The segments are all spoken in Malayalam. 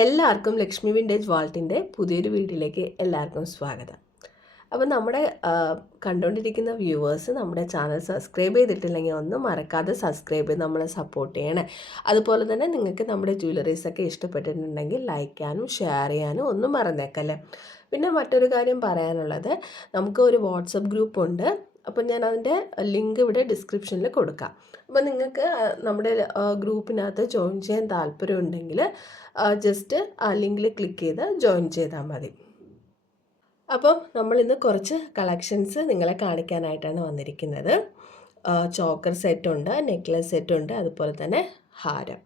എല്ലാവർക്കും ലക്ഷ്മി വിൻറ്റേജ് വാൾട്ടിൻ്റെ പുതിയൊരു വീഡിയോയിലേക്ക് എല്ലാവർക്കും സ്വാഗതം. അപ്പോൾ നമ്മുടെ കണ്ടുകൊണ്ടിരിക്കുന്ന വ്യൂവേഴ്സ് നമ്മുടെ ചാനൽ സബ്സ്ക്രൈബ് ചെയ്തിട്ടില്ലെങ്കിൽ ഒന്നും മറക്കാതെ സബ്സ്ക്രൈബ് ചെയ്ത് നമ്മളെ സപ്പോർട്ട് ചെയ്യണേ. അതുപോലെ തന്നെ നിങ്ങൾക്ക് നമ്മുടെ ജ്വല്ലറീസൊക്കെ ഇഷ്ടപ്പെട്ടിട്ടുണ്ടെങ്കിൽ ലൈക്ക് ചെയ്യാനും ഷെയർ ചെയ്യാനും ഒന്നും മറന്നേക്കല്ലേ. പിന്നെ മറ്റൊരു കാര്യം പറയാനുള്ളത്, നമുക്ക് ഒരു വാട്സപ്പ് ഗ്രൂപ്പുണ്ട്. അപ്പോൾ ഞാൻ അതിൻ്റെ ലിങ്ക് ഇവിടെ ഡിസ്ക്രിപ്ഷനിൽ കൊടുക്കാം. അപ്പോൾ നിങ്ങൾക്ക് നമ്മുടെ ഗ്രൂപ്പിനകത്ത് ജോയിൻ ചെയ്യാൻ താല്പര്യമുണ്ടെങ്കിൽ ജസ്റ്റ് ആ ലിങ്കിൽ ക്ലിക്ക് ചെയ്ത് ജോയിൻ ചെയ്താൽ മതി. അപ്പം നമ്മളിന്ന് കുറച്ച് കളക്ഷൻസ് നിങ്ങളെ കാണിക്കാനായിട്ടാണ് വന്നിരിക്കുന്നത്. ചോക്കർ സെറ്റുണ്ട്, നെക്ലസ് സെറ്റുണ്ട്, അതുപോലെ തന്നെ ഹാരം.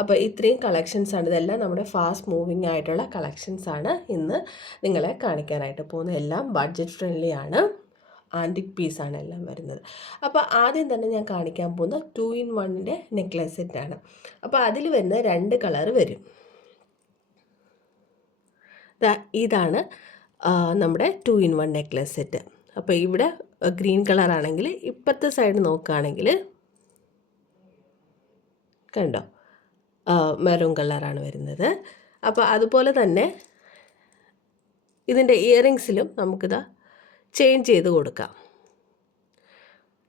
അപ്പോൾ ഇത്രയും കളക്ഷൻസാണ്. ഇതെല്ലാം നമ്മുടെ ഫാസ്റ്റ് മൂവിങ് ആയിട്ടുള്ള കളക്ഷൻസാണ് ഇന്ന് നിങ്ങളെ കാണിക്കാനായിട്ട് പോകുന്നത്. എല്ലാം ബഡ്ജറ്റ് ഫ്രണ്ട്ലി ആണ്. ആൻറ്റിക് പീസാണ് എല്ലാം വരുന്നത്. അപ്പോൾ ആദ്യം തന്നെ ഞാൻ കാണിക്കാൻ പോകുന്ന 2-in-1 നെക്ലസ് സെറ്റാണ്. അപ്പോൾ അതിൽ വരുന്ന 2 കളർ വരും. ഇതാണ് നമ്മുടെ 2-in-1 നെക്ലസ് സെറ്റ്. അപ്പോൾ ഇവിടെ ഗ്രീൻ കളറാണെങ്കിൽ ഇപ്പുറത്തെ സൈഡ് നോക്കുകയാണെങ്കിൽ കണ്ടോ മെറൂൺ കളറാണ് വരുന്നത്. അപ്പോൾ അതുപോലെ തന്നെ ഇതിൻ്റെ ഇയറിങ്സിലും നമുക്കിതാ ചേഞ്ച് ചെയ്ത് കൊടുക്കാം.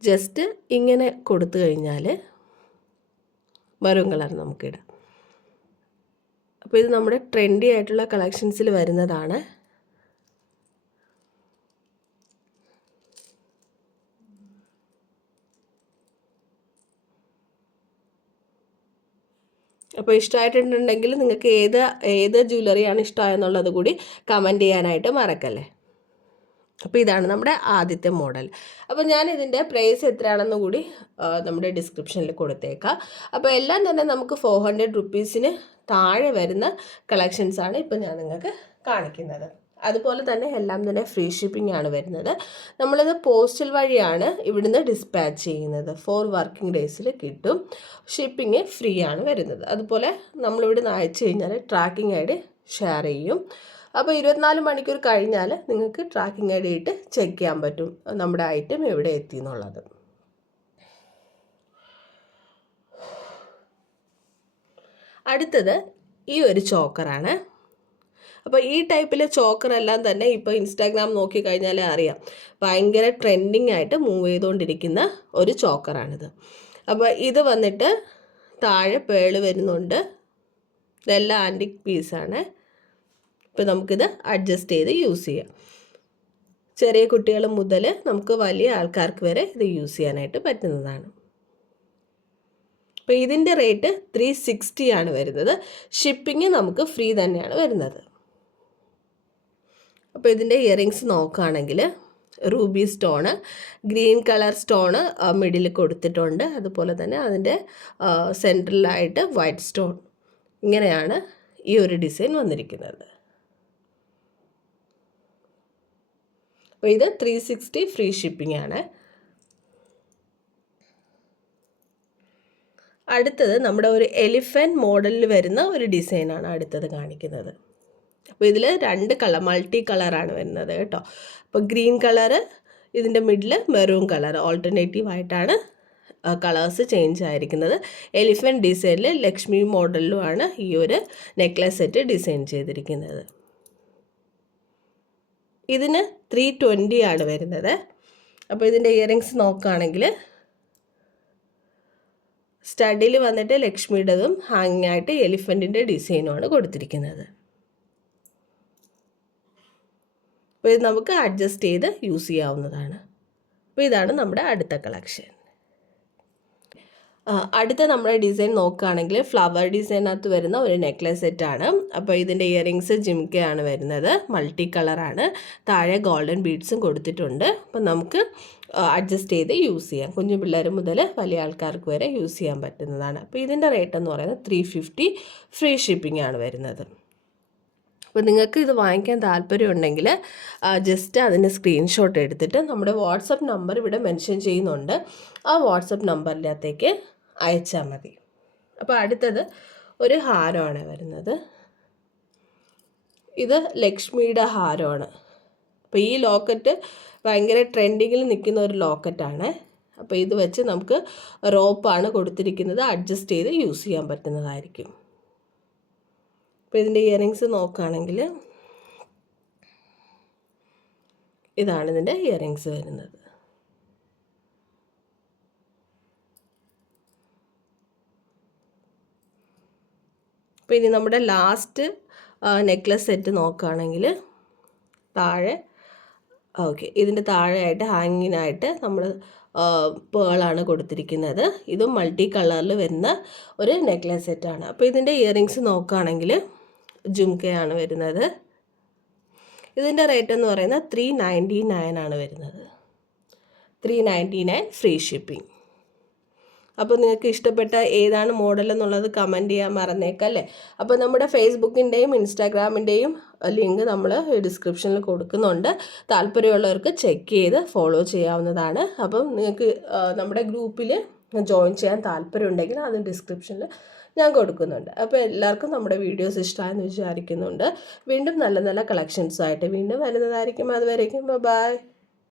ജസ്റ്റ് ഇങ്ങനെ കൊടുത്തു കഴിഞ്ഞാൽ മെറൂൺ കളർ നമുക്കിടാം. അപ്പോൾ ഇത് നമ്മുടെ ട്രെൻഡി ആയിട്ടുള്ള കളക്ഷൻസിൽ വരുന്നതാണ്. അപ്പോൾ ഇഷ്ടമായിട്ടുണ്ടെങ്കിൽ നിങ്ങൾക്ക് ഏത് ജ്വല്ലറിയാണ് ഇഷ്ടമായെന്നുള്ളത് കൂടി കമൻറ്റ് ചെയ്യാനായിട്ട് മറക്കല്ലേ. അപ്പോൾ ഇതാണ് നമ്മുടെ ആദ്യത്തെ മോഡൽ. അപ്പോൾ ഞാൻ ഇതിൻ്റെ പ്രൈസ് എത്രയാണെന്ന് കൂടി നമ്മുടെ ഡിസ്ക്രിപ്ഷനിൽ കൊടുത്തേക്കാം. അപ്പോൾ എല്ലാം തന്നെ നമുക്ക് 400 റുപ്പീസിന് താഴെ വരുന്ന കളക്ഷൻസാണ് ഇപ്പോൾ ഞാൻ നിങ്ങൾക്ക് കാണിക്കുന്നത്. അതുപോലെ തന്നെ എല്ലാം തന്നെ ഫ്രീ ഷിപ്പിംഗ് ആണ് വരുന്നത്. നമ്മളിത് പോസ്റ്റൽ വഴിയാണ് ഇവിടുന്ന് ഡിസ്പാച്ച് ചെയ്യുന്നത്. 4 വർക്കിംഗ് ഡേയ്സിൽ കിട്ടും. ഷിപ്പിംഗ് ഫ്രീ ആണ് വരുന്നത്. അതുപോലെ നമ്മളിവിടുന്ന് അയച്ചു കഴിഞ്ഞാൽ ട്രാക്കിംഗ് ഐ ഡി ഷെയർ ചെയ്യും. അപ്പോൾ 24 മണിക്കൂർ കഴിഞ്ഞാൽ നിങ്ങൾക്ക് ട്രാക്കിംഗ് ഐ ഡി ഇട്ട് ചെക്ക് ചെയ്യാൻ പറ്റും നമ്മുടെ ഐറ്റം എവിടെ എത്തി എന്നുള്ളത്. അടുത്തത് ഈ ഒരു ചോക്കറാണ്. അപ്പോൾ ഈ ടൈപ്പിലെ ചോക്കറെല്ലാം തന്നെ ഇപ്പോൾ ഇൻസ്റ്റാഗ്രാം നോക്കിക്കഴിഞ്ഞാൽ അറിയാം, ഭയങ്കര ട്രെൻഡിങ് ആയിട്ട് മൂവ് ചെയ്തുകൊണ്ടിരിക്കുന്ന ഒരു ചോക്കറാണിത്. അപ്പോൾ ഇത് വന്നിട്ട് താഴെ പേള് വരുന്നുണ്ട്. ഇതെല്ലാം ആൻറ്റിക് പീസാണ്. ഇപ്പോൾ നമുക്കിത് അഡ്ജസ്റ്റ് ചെയ്ത് യൂസ് ചെയ്യാം. ചെറിയ കുട്ടികൾ മുതൽ നമുക്ക് വലിയ ആൾക്കാർക്ക് വരെ ഇത് യൂസ് ചെയ്യാനായിട്ട് പറ്റുന്നതാണ്. അപ്പോൾ ഇതിൻ്റെ റേറ്റ് 360 ആണ് വരുന്നത്. ഷിപ്പിംഗ് നമുക്ക് ഫ്രീ തന്നെയാണ് വരുന്നത്. അപ്പോൾ ഇതിൻ്റെ ഇയറിങ്സ് നോക്കുകയാണെങ്കിൽ Ruby stone, green colour stone middle കൊടുത്തിട്ടുണ്ട്. അതുപോലെ തന്നെ അതിൻ്റെ സെൻട്രലായിട്ട് വൈറ്റ് സ്റ്റോൺ. ഇങ്ങനെയാണ് ഈ ഒരു ഡിസൈൻ വന്നിരിക്കുന്നത്. അപ്പോൾ ഇത് 360 ഫ്രീ ഷിപ്പിംഗ് ആണ്. അടുത്തത് നമ്മുടെ ഒരു എലിഫൻറ്റ് മോഡലിൽ വരുന്ന ഒരു ഡിസൈനാണ് അടുത്തത് കാണിക്കുന്നത്. അപ്പോൾ ഇതിൽ 2 കളർ മൾട്ടി കളറാണ് വരുന്നത് കേട്ടോ. അപ്പോൾ ഗ്രീൻ കളറ്, ഇതിൻ്റെ മിഡിൽ മെറൂൺ കളർ, ഓൾട്ടർനേറ്റീവ് ആയിട്ടാണ് കളേഴ്സ് ചേഞ്ച് ആയിരിക്കുന്നത്. എലിഫൻറ്റ് ഡിസൈനിൽ ലക്ഷ്മി മോഡലിലുമാണ് ഈ ഒരു നെക്ലസ് സെറ്റ് ഡിസൈൻ ചെയ്തിരിക്കുന്നത്. ഇതിന് 320 ആണ് വരുന്നത്. അപ്പോൾ ഇതിൻ്റെ ഇയറിങ്സ് നോക്കുകയാണെങ്കിൽ സ്റ്റഡിൽ വന്നിട്ട് ലക്ഷ്മിയുടേതും ഹാങ്ങിങ് ആയിട്ട് എലിഫൻറ്റിൻ്റെ ഡിസൈനുമാണ് കൊടുത്തിരിക്കുന്നത്. അപ്പോൾ ഇത് നമുക്ക് അഡ്ജസ്റ്റ് ചെയ്ത് യൂസ് ചെയ്യാവുന്നതാണ്. അപ്പോൾ ഇതാണ് നമ്മുടെ അടുത്ത കളക്ഷൻ. അടുത്ത നമ്മുടെ ഡിസൈൻ നോക്കുകയാണെങ്കിൽ ഫ്ലവർ ഡിസൈനകത്ത് വരുന്ന ഒരു നെക്ലസ് സെറ്റാണ്. അപ്പോൾ ഇതിൻ്റെ ഇയറിങ്സ് ജിംക്കയാണ് വരുന്നത്. മൾട്ടി കളറാണ്. താഴെ ഗോൾഡൻ ബീഡ്സും കൊടുത്തിട്ടുണ്ട്. അപ്പോൾ നമുക്ക് അഡ്ജസ്റ്റ് ചെയ്ത് യൂസ് ചെയ്യാം. കുഞ്ഞു പിള്ളേർ മുതൽ വലിയ ആൾക്കാർക്ക് വരെ യൂസ് ചെയ്യാൻ പറ്റുന്നതാണ്. അപ്പോൾ ഇതിൻ്റെ റേറ്റ് എന്ന് പറയുന്നത് 350 ഫ്രീ ഷിപ്പിംഗ് ആണ് വരുന്നത്. അപ്പോൾ നിങ്ങൾക്ക് ഇത് വാങ്ങിക്കാൻ താല്പര്യമുണ്ടെങ്കിൽ ജസ്റ്റ് അതിൻ്റെ സ്ക്രീൻഷോട്ട് എടുത്തിട്ട് നമ്മുടെ വാട്സപ്പ് നമ്പർ ഇവിടെ മെൻഷൻ ചെയ്യുന്നുണ്ട്. ആ വാട്സപ്പ് നമ്പറിനകത്തേക്ക് അയച്ചാൽ മതി. അപ്പോൾ അടുത്തത് ഒരു ഹാരമാണ് വരുന്നത്. ഇത് ലക്ഷ്മിയുടെ ഹാരമാണ്. അപ്പോൾ ഈ ലോക്കറ്റ് ഭയങ്കര ട്രെൻഡിങ്ങിൽ നിൽക്കുന്ന ഒരു ലോക്കറ്റാണ്. അപ്പോൾ ഇത് വെച്ച് നമുക്ക് റോപ്പാണ് കൊടുത്തിരിക്കുന്നത്. അഡ്ജസ്റ്റ് ചെയ്ത് യൂസ് ചെയ്യാൻ പറ്റുന്നതായിരിക്കും. അപ്പോൾ ഇതിൻ്റെ ഇയറിങ്സ് നോക്കുകയാണെങ്കിൽ ഇതാണ് ഇതിൻ്റെ ഇയറിങ്സ് വരുന്നത്. അപ്പോൾ ഇനി നമ്മുടെ ലാസ്റ്റ് നെക്ലസ് സെറ്റ് നോക്കുകയാണെങ്കിൽ താഴെ ഇതിൻ്റെ താഴെയായിട്ട് ഹാങ്ങിനായിട്ട് നമ്മൾ പേളാണ് കൊടുത്തിരിക്കുന്നത്. ഇതും മൾട്ടി കളറിൽ വരുന്ന ഒരു നെക്ലസ് സെറ്റാണ്. അപ്പോൾ ഇതിൻ്റെ ഇയറിങ്സ് നോക്കുകയാണെങ്കിൽ ജുംക്കയാണ് വരുന്നത്. ഇതിൻ്റെ റേറ്റ് എന്ന് പറയുന്നത് 399 ആണ് വരുന്നത്. 399 ഫ്രീ ഷിപ്പിംഗ്. അപ്പോൾ നിങ്ങൾക്ക് ഇഷ്ടപ്പെട്ട ഏതാണ് മോഡൽ എന്നുള്ളത് കമൻറ്റ് ചെയ്യാൻ മറന്നേക്കല്ലേ. അപ്പോൾ നമ്മുടെ ഫേസ്ബുക്കിൻ്റെയും ഇൻസ്റ്റാഗ്രാമിൻ്റെയും ലിങ്ക് നമ്മൾ ഡിസ്ക്രിപ്ഷനിൽ കൊടുക്കുന്നുണ്ട്. താല്പര്യമുള്ളവർക്ക് ചെക്ക് ചെയ്ത് ഫോളോ ചെയ്യാവുന്നതാണ്. അപ്പം നിങ്ങൾക്ക് നമ്മുടെ ഗ്രൂപ്പിൽ ജോയിൻ ചെയ്യാൻ താല്പര്യമുണ്ടെങ്കിൽ അത് ഡിസ്ക്രിപ്ഷനിൽ ഞാൻ കൊടുക്കുന്നുണ്ട്. അപ്പോൾ എല്ലാവർക്കും നമ്മുടെ വീഡിയോസ് ഇഷ്ടമായെന്ന് വിചാരിക്കുന്നുണ്ട്. വീണ്ടും നല്ല നല്ല കളക്ഷൻസുമായിട്ട് വീണ്ടും വരുന്നതായിരിക്കും. അതുവരേക്കും ബൈ.